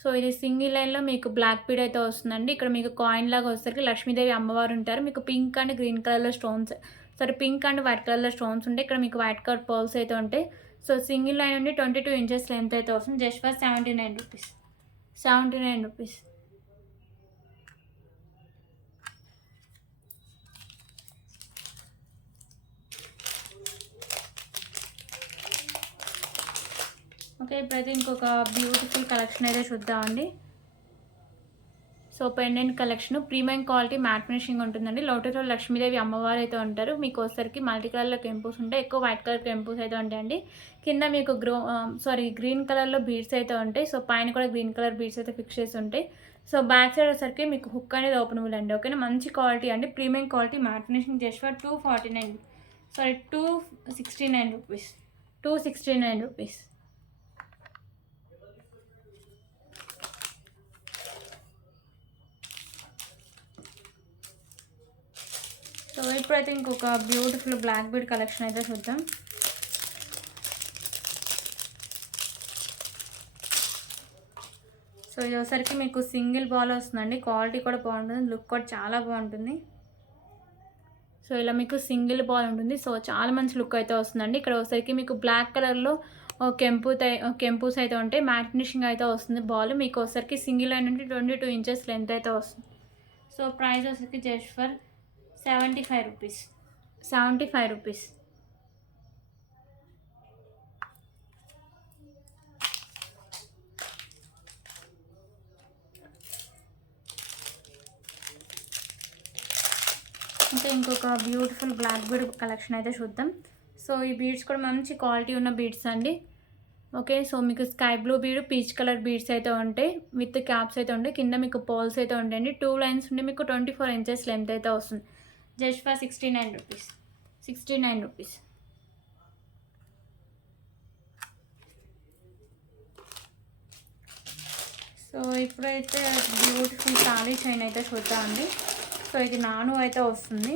సో ఇది సింగిల్ లైన్లో మీకు బ్లాక్ బీడ్ అయితే వస్తుందండి. ఇక్కడ మీకు కాయిన్ లాగా వచ్చేసరికి లక్ష్మీదేవి అమ్మవారు ఉంటారు. మీకు పింక్ అండ్ గ్రీన్ కలర్లో stones, sorry pink and white కలర్లో స్టోన్స్ ఉంటాయి. ఇక్కడ మీకు వైట్ కలర్ పర్ల్స్ అయితే ఉంటాయి. సో సింగిల్ లైన్ నుండి 22 ఇంచెస్ లెంత్ అయితే వస్తుంది. Just for 79 rupees. 79 rupees. Okay, ఇప్పుడైతే ఇంకొక బ్యూటిఫుల్ కలెక్షన్ అయితే చూద్దామండి. So pendant collection premium quality matte finishing ఉంటుందండి. లోటస్లో లక్ష్మీదేవి అమ్మవారు అయితే ఉంటారు. మీకు వచ్చరికి మల్టీ కలర్లో కెంపుస్ ఉంటాయి. ఎక్కువ వైట్ కలర్ కెంపుస్ అయితే ఉంటాయండి. కింద మీకు గ్రీన్ కలర్లో బీడ్స్ అయితే ఉంటాయి. సో పైన కూడా గ్రీన్ కలర్ బీడ్స్ అయితే ఫిక్స్ చేసి ఉంటాయి. సో బ్యాక్ సైడ్ వచ్చరికి మీకు హుక్ అనేది ఓపెనబుల్ అండి. ఓకేనా, మంచి క్వాలిటీ అండి. Premium quality matte finishing just for 269 rupees. 269 rupees. So ఇప్పుడైతే ఇంకొక బ్యూటిఫుల్ బ్లాక్ బీడ్ కలెక్షన్ అయితే చూద్దాం. సో ఇది ఒకసారికి మీకు సింగిల్ బాల్ వస్తుందండి. క్వాలిటీ కూడా బాగుంటుంది, లుక్ కూడా చాలా బాగుంటుంది. సో ఇలా మీకు సింగిల్ బాల్ ఉంటుంది. సో చాలా మంచి లుక్ అయితే వస్తుందండి. ఇక్కడ ఒకసారికి మీకు బ్లాక్ కలర్లో కెంపూస్ అయితే ఉంటాయి. మ్యాట్ ఫినిషింగ్ అయితే వస్తుంది. బాల్ మీకు ఒకసారికి సింగిల్ లైన్ నుండి 22 ఇంచెస్ లెంత్ అయితే వస్తుంది. సో ప్రైస్ వచ్చరికి జస్ట్ ఫర్ 75 రూపీస్. 75 రూపీస్. ఇంకా ఇంకొక బ్యూటిఫుల్ బ్లాక్ బీడ్ కలెక్షన్ అయితే చూద్దాం. సో ఈ బీడ్స్ కూడా మంచి క్వాలిటీ ఉన్న బీడ్స్ అండి. ఓకే, సో మీకు sky blue bead, peach colour beads అయితే ఉంటాయి. విత్ క్యాప్స్ అయితే ఉంటాయి. కింద మీకు పోల్స్ అయితే ఉంటాయండి. 2 లైన్స్ ఉండి మీకు 24 ఇంచెస్ లెంత్ అయితే వస్తుంది. Just for 69 rupees. 69 rupees. So ఇప్పుడైతే బ్యూటిఫుల్ తాళీ చైన్ అయితే చూద్దామండి. సో ఇది నాను అయితే వస్తుంది.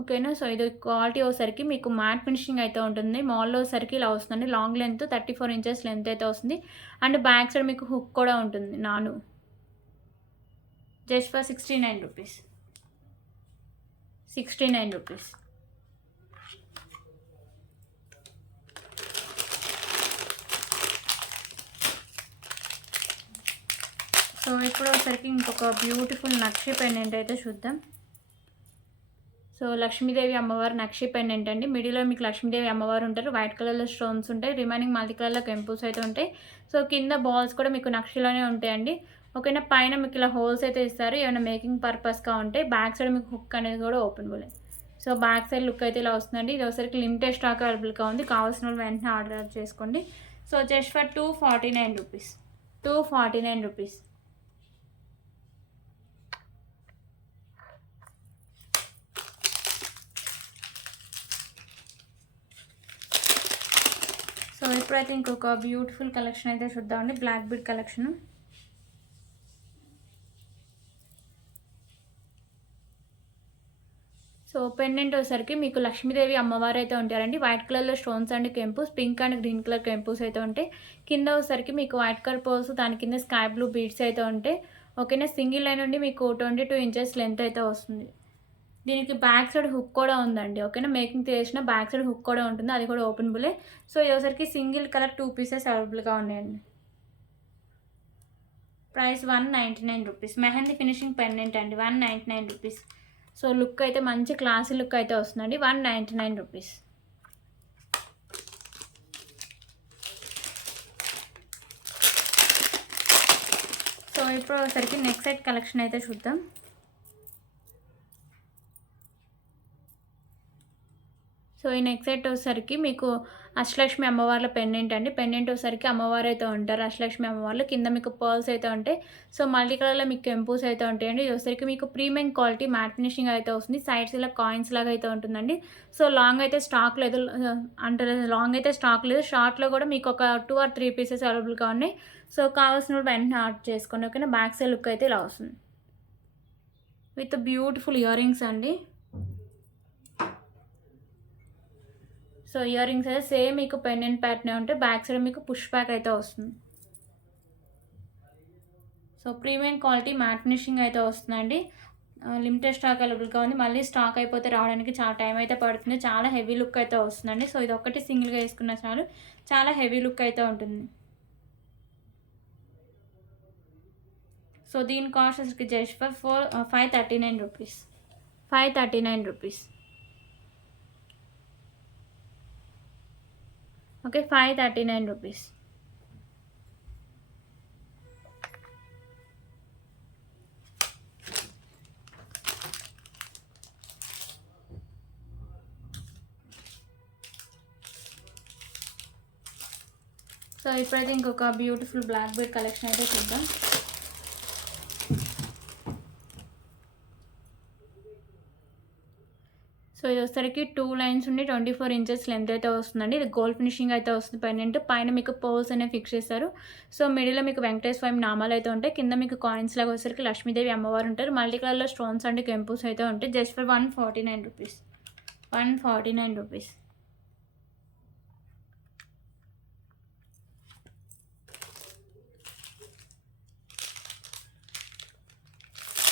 ఓకేనా, సో ఇది క్వాలిటీ వచ్చేసరికి మీకు మ్యాట్ ఫినిషింగ్ అయితే ఉంటుంది. మాల్లో వచ్చేసరికి ఇలా వస్తుంది. లాంగ్ లెంత్ 34 ఇంచెస్ లెంత్ అయితే వస్తుంది. అండ్ బ్యాక్ సైడ్ మీకు హుక్ కూడా ఉంటుంది నాను. Just for 69 rupees. 69 rupees. So ఇప్పుడు వచ్చరికి ఇంకొక బ్యూటిఫుల్ నక్షి పెండెంట్ అయితే చూద్దాం. సో లక్ష్మీదేవి అమ్మవారు నక్షి పెండెంట్ అండి. మిడిల్లో మీకు లక్ష్మీదేవి అమ్మవారు ఉంటారు. వైట్ కలర్లో స్టోన్స్ ఉంటాయి. రిమైనింగ్ మల్టీ కలర్లో కెంపుల్స్ అయితే ఉంటాయి. సో కింద బాల్స్ కూడా మీకు నక్షిలోనే ఉంటాయండి. ఓకేనా, పైన మీకు ఇలా హోల్స్ అయితే ఇస్తారు. ఏమైనా మేకింగ్ పర్పస్గా ఉంటాయి. బ్యాక్ సైడ్ మీకు హుక్ అనేది కూడా openable. So back side look అయితే ఇలా వస్తుందండి. ఇది ఒకసారికి లిమిటెడ్ స్టాక్ అవైలబుల్గా ఉంది. కావాల్సిన వాళ్ళు వెంటనే ఆర్డర్ చేసుకోండి. So just for 249 rupees. 249 rupees. So ఇప్పుడైతే ఇంకొక బ్యూటిఫుల్ కలెక్షన్ అయితే చూద్దామండి. Black bead collection. So pendant వచ్చేసరికి మీకు లక్ష్మీదేవి అమ్మవారు అయితే ఉంటారండి. వైట్ కలర్లో స్టోన్స్ అండ్ కెంపుస్, పింక్ అండ్ గ్రీన్ కలర్ కెంపుస్ అయితే ఉంటాయి. కింద వచ్చేసరికి మీకు వైట్ కలర్ పోల్స్, దాని కింద స్కై బ్లూ బీడ్స్ అయితే ఉంటాయి. ఓకేనా, సింగిల్ లైన్ నుండి మీకు 22 ఇంచెస్ లెంత్ అయితే వస్తుంది. దీనికి బ్యాక్ సైడ్ హుక్ కూడా ఉందండి. ఓకేనా, మేకింగ్ చేసిన బ్యాక్ సైడ్ హుక్ కూడా ఉంటుంది. అది కూడా ఓపెనబులే. సో ఒకసారికి సింగిల్ కలర్ 2 పీసెస్ అవైలబుల్గా ఉన్నాయండి. Price 199 rupees. Mehndi finishing pendant అండి. 199 రూపీస్. సో లుక్ అయితే మంచి క్లాసీ లుక్ అయితే వస్తుందండి. 199 రూపీస్. సో ఇప్పుడు ఒకసారికి నెక్స్ట్ సెట్ కలెక్షన్ అయితే చూద్దాం. సో ఈ నెక్ సెట్ వచ్చేసరికి మీకు అష్టలక్ష్మి అమ్మవార్ల పెండెంట్ అండి. పెండెంట్ వచ్చేసరికి అమ్మవారు అయితే ఉంటారు, అష్టలక్ష్మి అమ్మవార్లు. కింద మీకు పర్ల్స్ అయితే ఉంటాయి. సో మల్టీ కలర్లో మీకు కెంపుస్ అయితే ఉంటాయండి. ఇది వచ్చేసరికి మీకు ప్రీమియం క్వాలిటీ మ్యాట్ ఫినిషింగ్ అయితే వస్తుంది. సైడ్స్ ఇలా కాయిన్స్ లాగా అయితే ఉంటుందండి. సో లాంగ్ అయితే స్టాక్ లేదు, అంటే లాంగ్ అయితే స్టాక్ లేదు. షార్ట్లో కూడా మీకు ఒక 2 or 3 పీసెస్ అవైలబుల్గా ఉన్నాయి. సో కావాల్సిన వెంటనే ఆర్డర్ చేసుకోండి, ఓకేనా. బ్యాక్ సైడ్ లుక్ అయితే ఇలా వస్తుంది విత్ బ్యూటిఫుల్ ఇయర్ రింగ్స్ అండి. సో ఇయర్ రింగ్స్ అయితే సేమ్ మీకు పెండెంట్ ప్యాటర్న్ ఉంటే బ్యాక్ సైడ్ మీకు పుష్ బ్యాక్ అయితే వస్తుంది. So premium quality matte finishing అయితే వస్తుందండి. లిమిటెడ్ స్టాక్ అవైలబుల్గా ఉంది. మళ్ళీ స్టాక్ అయిపోతే రావడానికి చాలా టైం అయితే పడుతుంది. చాలా హెవీ లుక్ అయితే వస్తుందండి. సో ఇది ఒకటి సింగిల్గా వేసుకున్న చాలు, చాలా హెవీ లుక్ అయితే ఉంటుంది. సో దీని కాస్ట్ అసలు just for 539 rupees. 539 rupees. Okay, 539 rupees. So ఇప్పుడైతే ఇంకొక బ్యూటిఫుల్ బ్లాక్ బీడ్ కలెక్షన్ అయితే చూద్దాం. సో ఇది వచ్చేసరికి 2 లైన్స్ ఉండి 24 ఇంచెస్ లెంత్ అయితే వస్తుందండి. ఇది గోల్డ్ ఫినిషింగ్ అయితే వస్తుంది. పెండెంట్ పైన మీకు పర్ల్స్ అనేవి ఫిక్స్ చేస్తారు. సో మిడిల్లో మీకు వెంకటేశ్వర స్వామి నామాలు అయితే ఉంటాయి. కింద మీకు కాయిన్స్ లాగా వచ్చేసరికి లక్ష్మీదేవి అమ్మవారు ఉంటారు. మల్టీ కలర్లో స్టోన్స్ అండ్ కెంపుస్ అయితే ఉంటాయి. Just for 149 rupees. 149 rupees.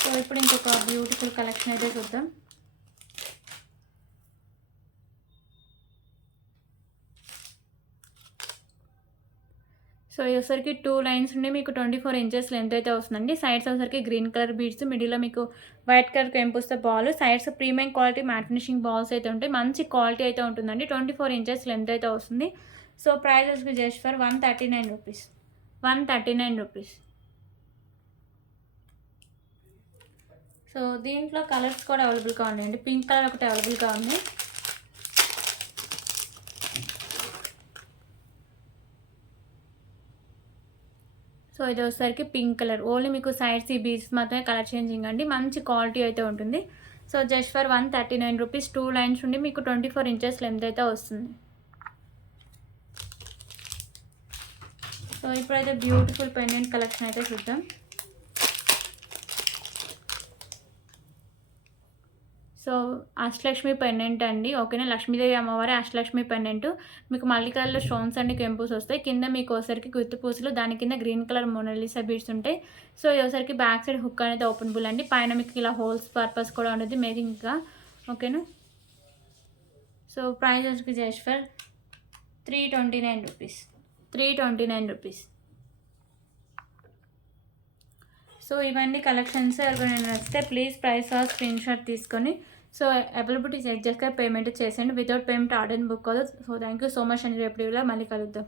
So ఇప్పుడు ఇంకొక బ్యూటిఫుల్ కలెక్షన్ అయితే చూద్దాం. సో ఇది వచ్చరికి 2 లైన్స్ ఉండి మీకు 24 ఇంచెస్ లెంత్ అయితే వస్తుందండి. సైడ్స్ వచ్చరికి గ్రీన్ కలర్ బీడ్స్, మిడిల్లో మీకు వైట్ కలర్ కెంపుస్తో ball, sides premium quality matte finishing balls అయితే ఉంటాయి. మంచి క్వాలిటీ అయితే ఉంటుందండి. 24 ఇంచెస్ లెంత్ అయితే వస్తుంది. సో ప్రైస్ వచ్చి just for 139 rupees. 139 rupees. So దీంట్లో కలర్స్ కూడా అవైలబుల్గా ఉన్నాయండి. పింక్ కలర్ ఒకటి అవైలబుల్గా ఉంది. సో ఇది వచ్చేసరికి పింక్ కలర్. ఓన్లీ మీకు సైడ్స్ ఈ బీడ్స్ మాత్రమే కలర్ చేంజింగ్ అండి. మంచి క్వాలిటీ అయితే ఉంటుంది. So just for 139 rupees. 2 lines ఉండి మీకు 24 ఇంచెస్ లెంత్ అయితే వస్తుంది. సో ఇప్పుడైతే బ్యూటిఫుల్ పెండెంట్ కలెక్షన్ అయితే చూద్దాం. సో అష్టలక్ష్మి పెండెంట్ అండి, ఓకేనా. లక్ష్మీదేవి అమ్మవారి అష్టలక్ష్మి పెండెంట్. మీకు మల్టీ కలర్లో స్టోన్స్ అండ్ కెంపుస్ వస్తాయి. కింద మీకు ఒకసారికి గుర్తు పూసలు, దాని కింద గ్రీన్ కలర్ మోనాలిసా బీడ్స్ ఉంటాయి. సో ఇది ఒకసారికి బ్యాక్ సైడ్ హుక్ అనేది ఓపెనబుల్ అండి. పైన మీకు ఇలా హోల్స్ పర్పస్ కూడా ఉంటుంది మేకింగ్గా, ఓకేనా. సో ప్రైస్ వచ్చి just for 329 rupees. 329 rupees. So ఇవన్నీ కలెక్షన్స్ ఎవరికైనా నచ్చితే please price or screen shot తీసుకొని సో అవైలబిలిటీ చెక్ చేసుకొని పేమెంట్ చేసేయండి. వితౌట్ పేమెంట్ ఆర్డర్ బుక్ అవ్వదు. So thank you so much అండి. రేపు మళ్ళీ కలుద్దాం.